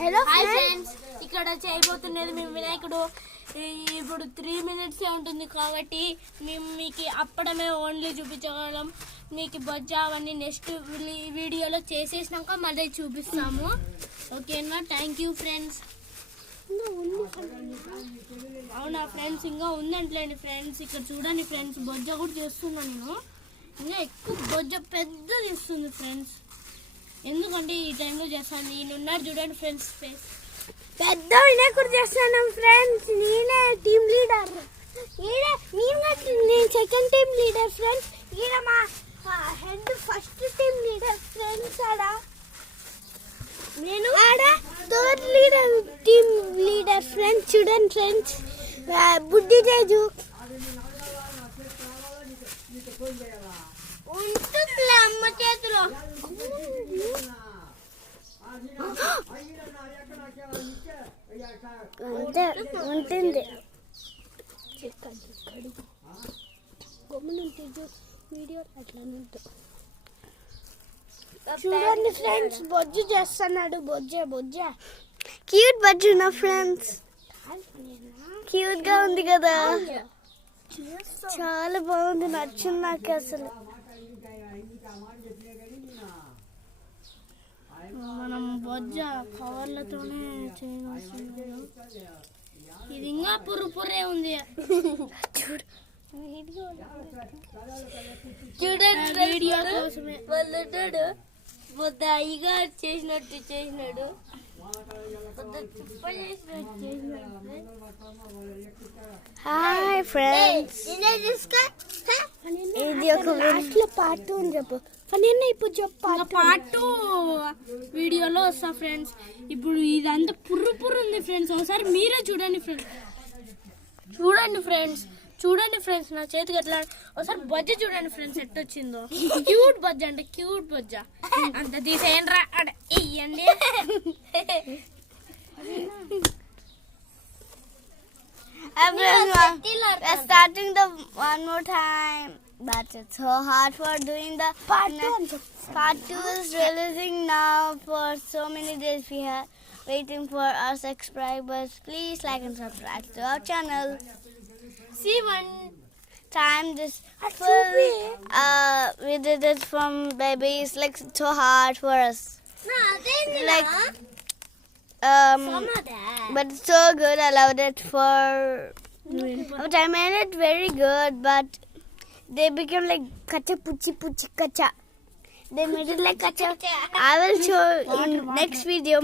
Hello hi friends, ఇక్కడ చేయబోతున్నది మేము వినాయకుడు. ఇప్పుడు 3 minutes ఉంటుంది కాబట్టి మేము మీకు అప్పడమే ఓన్లీ చూపించగలం. మీకు బొజ్జ అవన్నీ నెక్స్ట్ వీడియోలో చేసేసినాక మళ్ళీ చూపిస్తాము. ఓకేనా? Thank you friends. అవునా ఫ్రెండ్స్, ఇంకా ఉందంటలేండి ఫ్రెండ్స్. ఇక్కడ చూడండి ఫ్రెండ్స్, బొజ్జ కూడా చేస్తున్నా నేను. ఇంకా ఎక్కువ బొజ్జ పెద్దది ఇస్తుంది ఫ్రెండ్స్. ఎందుకంటే ఈ టైంలో చేస్తాను. నేనున్నాడు చూడండి ఫ్రెండ్స్, ఫేస్ పెద్ద వినాయకుడు చేస్తాను ఫ్రెండ్స్. నేనే టీమ్ లీడర్. నేను సెకండ్ టీమ్ లీడర్ ఫ్రెండ్స్. ఈయన మా head first team leader friends. నేను third leader team leader friends. చూడండి ఫ్రెండ్స్, బుద్ధి తేజు ఉంటుంది అమ్మ చేతిలో. అంతే ఉంటుంది. వీడియో అట్లా చూడండి ఫ్రెండ్స్, బొజ్జు చేస్తున్నాడు. బొజ్జ క్యూట్ బొజ్జు నా ఫ్రెండ్స్. క్యూట్ గా ఉంది కదా, చాలా బాగుంది, నచ్చింది నాకు అసలు. మనం బొజ్జ కవర్లతోనే చేయవలసింది. ఇది ఇంకా పుర్రే ఉంది. చూడండి వీడియో కోసమే వాళ్ళుంటాడు. పొద్దు అయ్యగా చేసినాడు. హాయ్ ఫ్రెండ్స్, ఇది ఒక లాస్ట్లో పార్ట్ 2 అని చెప్పు. ఇప్పుడు చెప్పు పార్ట్ 2 వీడియోలో వస్తా ఫ్రెండ్స్. ఇప్పుడు ఇదంతా పుర్రు ఉంది ఫ్రెండ్స్. ఒకసారి మీరే చూడండి ఫ్రెండ్స్ నా చేతికి ఎట్లా. ఒకసారి బొజ్జ చూడండి ఫ్రెండ్స్, ఎట్టొచ్చిందో. క్యూట్ బొజ్జ అంటే క్యూట్ బొజ్జ. అంత తీసేయండి రా, అంటే ఇయ్యండి. Everyone, we're starting the one more time, but it's so hard for doing the part 2 is releasing now for so many days. We are waiting for our subscribers. Please like and subscribe to our channel. See one time this we did it from baby. It's like so hard for us. Like but it's so good. I loved it but I made it very good, but they became like kacha puchi kacha. They made it like kacha. I will show in next video,